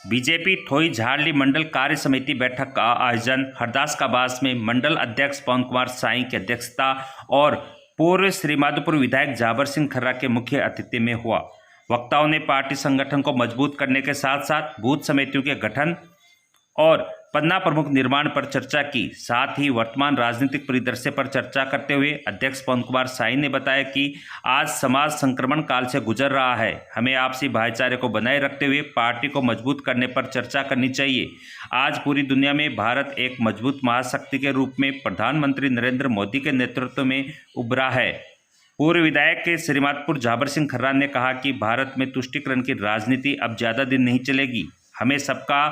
BJP थोई झारली मंडल कार्य समिति बैठक का आयोजन हरदासकाबास में मंडल अध्यक्ष पवन कुमार साई की अध्यक्षता और पूर्व श्रीमाधोपुर विधायक जाबर सिंह खर्रा के मुख्य अतिथि में हुआ। वक्ताओं ने पार्टी संगठन को मजबूत करने के साथ साथ बूथ समितियों के गठन और पन्ना प्रमुख निर्माण पर चर्चा की। साथ ही वर्तमान राजनीतिक परिदृश्य पर चर्चा करते हुए अध्यक्ष पवन कुमार साई ने बताया कि आज समाज संक्रमण काल से गुजर रहा है, हमें आपसी भाईचारे को बनाए रखते हुए पार्टी को मजबूत करने पर चर्चा करनी चाहिए। आज पूरी दुनिया में भारत एक मजबूत महाशक्ति के रूप में प्रधानमंत्री नरेंद्र मोदी के नेतृत्व में उभरा है। पूर्व विधायक के श्रीमाधोपुर जाबर सिंह खर्रा ने कहा कि भारत में तुष्टीकरण की राजनीति अब ज़्यादा दिन नहीं चलेगी। हमें सबका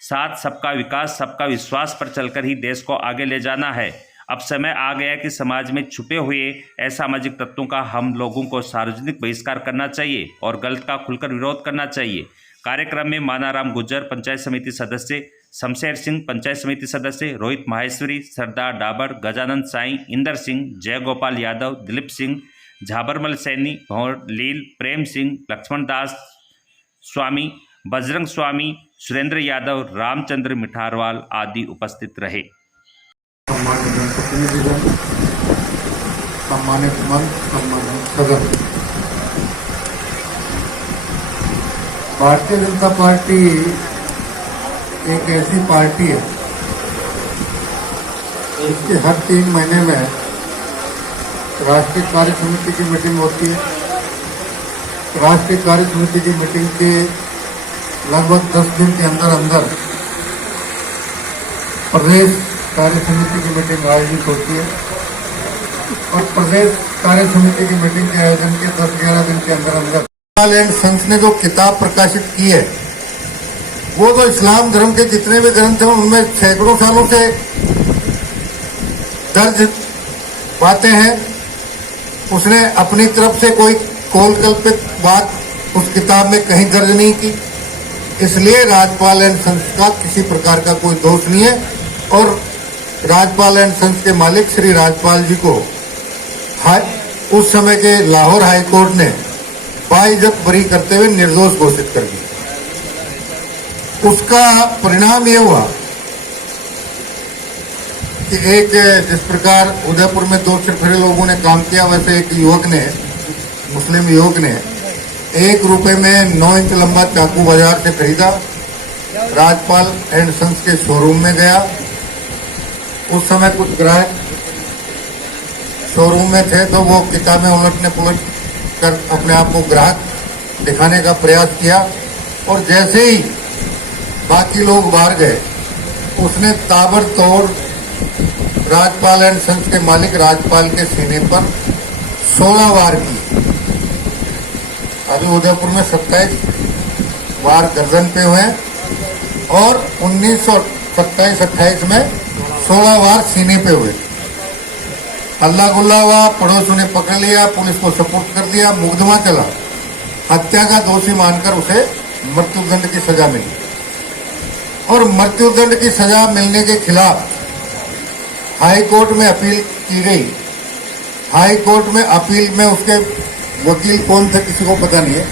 साथ, सबका विकास, सबका विश्वास पर चलकर ही देश को आगे ले जाना है। अब समय आ गया कि समाज में छुपे हुए असामाजिक तत्वों का हम लोगों को सार्वजनिक बहिष्कार करना चाहिए और गलत का खुलकर विरोध करना चाहिए। कार्यक्रम में मानाराम गुज्जर पंचायत समिति सदस्य, शमशेर सिंह पंचायत समिति सदस्य, रोहित माहेश्वरी, सरदार डाबर, गजानंद साई, इंदर सिंह, जय गोपाल यादव, दिलीप सिंह, झाबरमल सैनी, भंवर लील, प्रेम सिंह, लक्ष्मण दास स्वामी, बजरंग स्वामी, सुरेंद्र यादव, रामचंद्र मिठारवाल आदि उपस्थित रहे। सम्मानित जनप्रतिनिधिगण, सम्मानित मंच, सम्मानित सदन, भारतीय जनता पार्टी एक ऐसी पार्टी है इसके हर 3 महीने में राष्ट्रीय कार्य समिति की मीटिंग होती है। राष्ट्रीय कार्य समिति की मीटिंग के लगभग 10 दिन के अंदर अंदर प्रदेश कार्य समिति की मीटिंग आयोजित होती है और प्रदेश कार्य समिति की मीटिंग के आयोजन के 10-11 दिन के अंदर अंदर राजपाल एंड सन्स ने जो किताब प्रकाशित की है वो तो इस्लाम धर्म के जितने भी ग्रंथ हैं उनमें सैकड़ों सालों से दर्ज बातें हैं। उसने अपनी तरफ से कोई कौल कल्पित बात उस किताब में कहीं दर्ज नहीं की, इसलिए राजपाल एंड सन्स का किसी प्रकार का कोई दोष नहीं है और राजपाल एंड सन्स के मालिक श्री राजपाल जी को उस समय के लाहौर हाई कोर्ट ने बाइज्जत बरी करते हुए निर्दोष घोषित कर दिया। उसका परिणाम यह हुआ कि एक जिस प्रकार उदयपुर में 2 सिरफिरे लोगों ने काम किया, वैसे एक युवक ने, मुस्लिम युवक ने 1 रुपए में 9 इंच लंबा चाकू बाजार से खरीदा, राजपाल एंड सन्स के शोरूम में गया। उस समय कुछ ग्राहक शोरूम में थे तो वो किताबें उलटने पुलट कर अपने आप को ग्राहक दिखाने का प्रयास किया और जैसे ही बाकी लोग बाहर गए उसने ताबड़तोड़ राजपाल एंड सन्स के मालिक राजपाल के सीने पर 16 वार की। अभी उदयपुर में 27 वार गर्दन पे हुए और 1927-28 में 16 वार सीने पे हुए। हल्ला गुल्ला हुआ, पड़ोसियों ने पकड़ लिया, पुलिस को सपोर्ट कर दिया, मुकदमा चला, हत्या का दोषी मानकर उसे मृत्युदंड की सजा मिली और मृत्युदंड की सजा मिलने के खिलाफ हाई कोर्ट में अपील की गई। हाई कोर्ट में अपील में उसके वकील कौन थे किसी को पता नहीं है।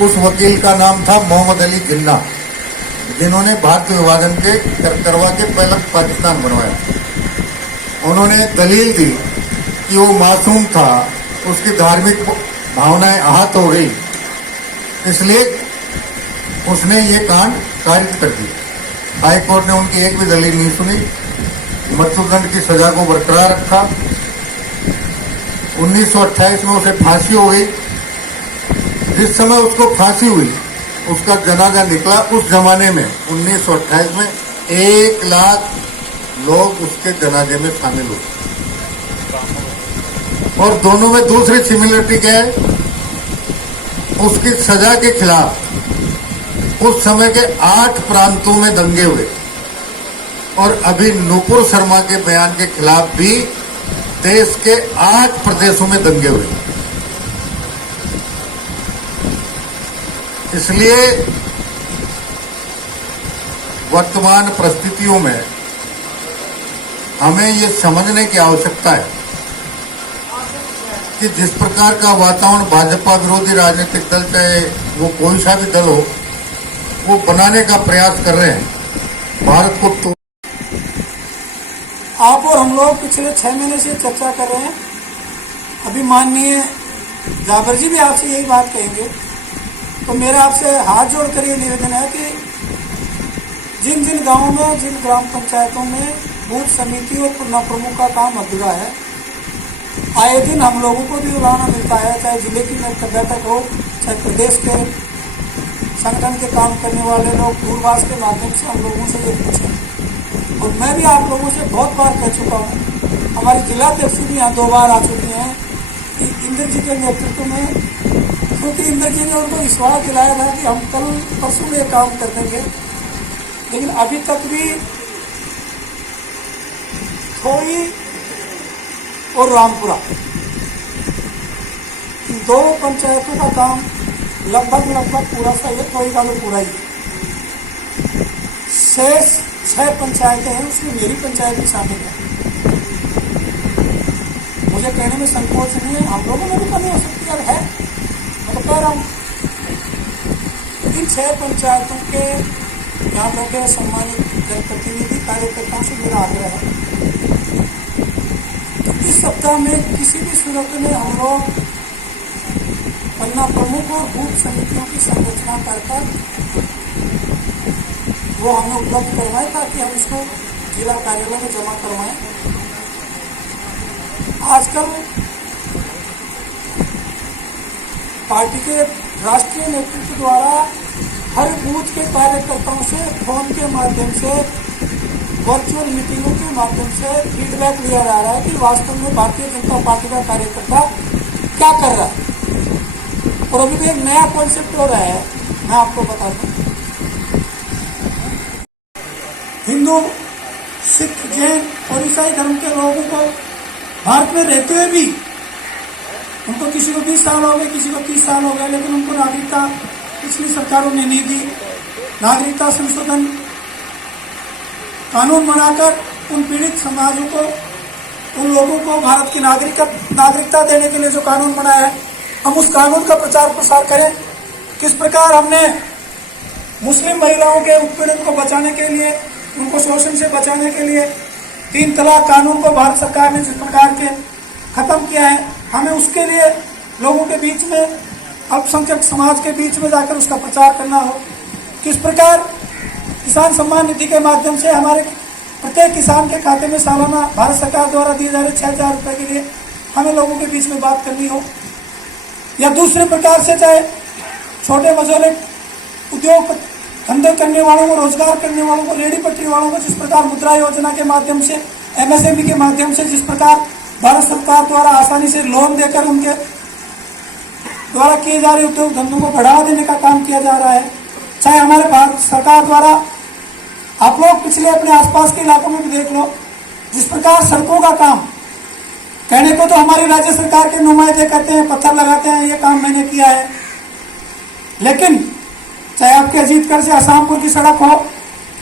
उस वकील का नाम था मोहम्मद अली जिन्ना, जिन्होंने भारत विभाजन के करवा के पहले पाकिस्तान बनवाया। उन्होंने दलील दी कि वो मासूम था, उसकी धार्मिक भावनाएं आहत हो गई, इसलिए उसने ये कांड कारित कर दी। हाई कोर्ट ने उनकी एक भी दलील नहीं सुनी, मृत्युदंड की सजा को बरकरार रखा। 1928 में उसे फांसी हो गई। जिस समय उसको फांसी हुई उसका जनाजा निकला। उस जमाने में 1928 में 1 लाख लोग उसके जनाजे में शामिल हुए और दोनों में दूसरी सिमिलरिटी क्या है, उसकी सजा के खिलाफ उस समय के 8 प्रांतों में दंगे हुए और अभी नूपुर शर्मा के बयान के खिलाफ भी देश के 8 प्रदेशों में दंगे हुए। इसलिए वर्तमान परिस्थितियों में हमें ये समझने की आवश्यकता है कि जिस प्रकार का वातावरण भाजपा विरोधी राजनीतिक दल, चाहे वो कोई सा भी दल हो, वो बनाने का प्रयास कर रहे हैं। भारत को तो आप और हम लोग पिछले 6 महीने से चर्चा कर रहे हैं। अभी माननीय जाबर जी भी आपसे यही बात कहेंगे। तो मेरा आपसे हाथ जोड़कर ये निवेदन है कि जिन जिन गांवों में, जिन ग्राम पंचायतों में बूथ समिति और प्रमुख का काम अधूरा है, आए दिन हम लोगों को भी बुलाना मिलता है, चाहे जिले की बैठक हो, चाहे प्रदेश के संगठन के काम करने वाले लोग दूरभाष के माध्यम से हम लोगों से ये पूछें। और मैं भी आप लोगों से बहुत बार कह चुका हूँ, हमारी जिलाध्यक्ष भी यहाँ 2 बार आ चुकी हैं कि इंद्र जी के नेतृत्व में, क्योंकि इंद्र जी ने उनको विश्वास दिलाया था कि हम कल परसों में काम कर देंगे, लेकिन अभी तक भी थोड़ी और रामपुरा इन 2 पंचायतों का काम लगभग पूरा सा है। थोड़ी का तो पूरा ही शेष 6 पंचायतें हैं, उसमें मेरी पंचायत भी शामिल है। मुझे कहने में संकोच नहीं है, हम लोगों में भी कमी हो सकती है, मैं तो कह रहा हूँ। इन 6 पंचायतों के यहाँ बैठे सम्मानित जनप्रतिनिधि कार्यकर्ताओं से मेरा आग्रह है, इस सप्ताह में किसी भी सूरत में हम लोग पन्ना प्रमुख और बूथ समितियों की संरचना कर वो हमें उपलब्ध करवाएं ताकि हम इसको जिला कार्यालय में जमा करवाएं। आजकल पार्टी के राष्ट्रीय नेतृत्व द्वारा हर बूथ के कार्यकर्ताओं से फोन के माध्यम से, वर्चुअल मीटिंगों के माध्यम से फीडबैक लिया जा रहा है कि वास्तव में भारतीय जनता पार्टी का कार्यकर्ता क्या कर रहा है। और अभी भी एक नया कॉन्सेप्ट हो रहा है, मैं आपको बता दूं। हिंदू, सिख, जैन और ईसाई धर्म के लोगों को भारत में रहते हुए भी, उनको किसी को 20 साल हो गए, किसी को 30 साल हो गए, लेकिन उनको नागरिकता पिछली सरकारों ने नहीं दी। नागरिकता संशोधन कानून बनाकर उन पीड़ित समाजों को, उन लोगों को भारत की नागरिकता देने के लिए जो कानून बनाया है, हम उस कानून का प्रचार प्रसार करें। किस प्रकार हमने मुस्लिम महिलाओं के उत्पीड़न को बचाने के लिए, उनको शोषण से बचाने के लिए 3 तलाक कानून को भारत सरकार ने जिस प्रकार के खत्म किया है, हमें उसके लिए लोगों के बीच में, अल्पसंख्यक समाज के बीच में जाकर उसका प्रचार करना हो। किस प्रकार किसान सम्मान निधि के माध्यम से हमारे प्रत्येक किसान के खाते में सालाना भारत सरकार द्वारा दिए जा रहे 6,000 रुपए के लिए हमें लोगों के बीच में बात करनी हो, या दूसरे प्रकार से चाहे छोटे मझोले उद्योग धंधे करने वालों को, रोजगार करने वालों को, रेहड़ी पटरी वालों को जिस प्रकार मुद्रा योजना के माध्यम से, MSME के माध्यम से जिस प्रकार भारत सरकार द्वारा आसानी से लोन देकर उनके द्वारा किए जा रहे उद्योग धंधों को बढ़ावा देने का काम किया जा रहा है, चाहे हमारे भारत सरकार द्वारा, आप लोग पिछले अपने आसपास के इलाकों में भी देख लो, जिस प्रकार सड़कों का काम, कहने को तो हमारी राज्य सरकार के नुमाइंदे कहते हैं, पत्थर लगाते हैं, ये काम मैंने किया है, लेकिन चाहे आपके अजीतगढ़ से आसामपुर की सड़क हो,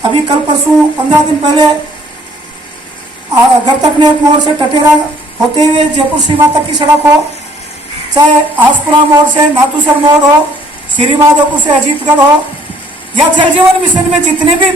अभी कल परसों 15 दिन पहले गरतकनेक मोड़ से टटेरा होते हुए जयपुर सीमा तक की सड़क हो, चाहे आसपुरा मोड़ से नाथूसर मोड़ हो, श्री माधोपुर से अजीतगढ़ हो, या जल जीवन मिशन में जितने भी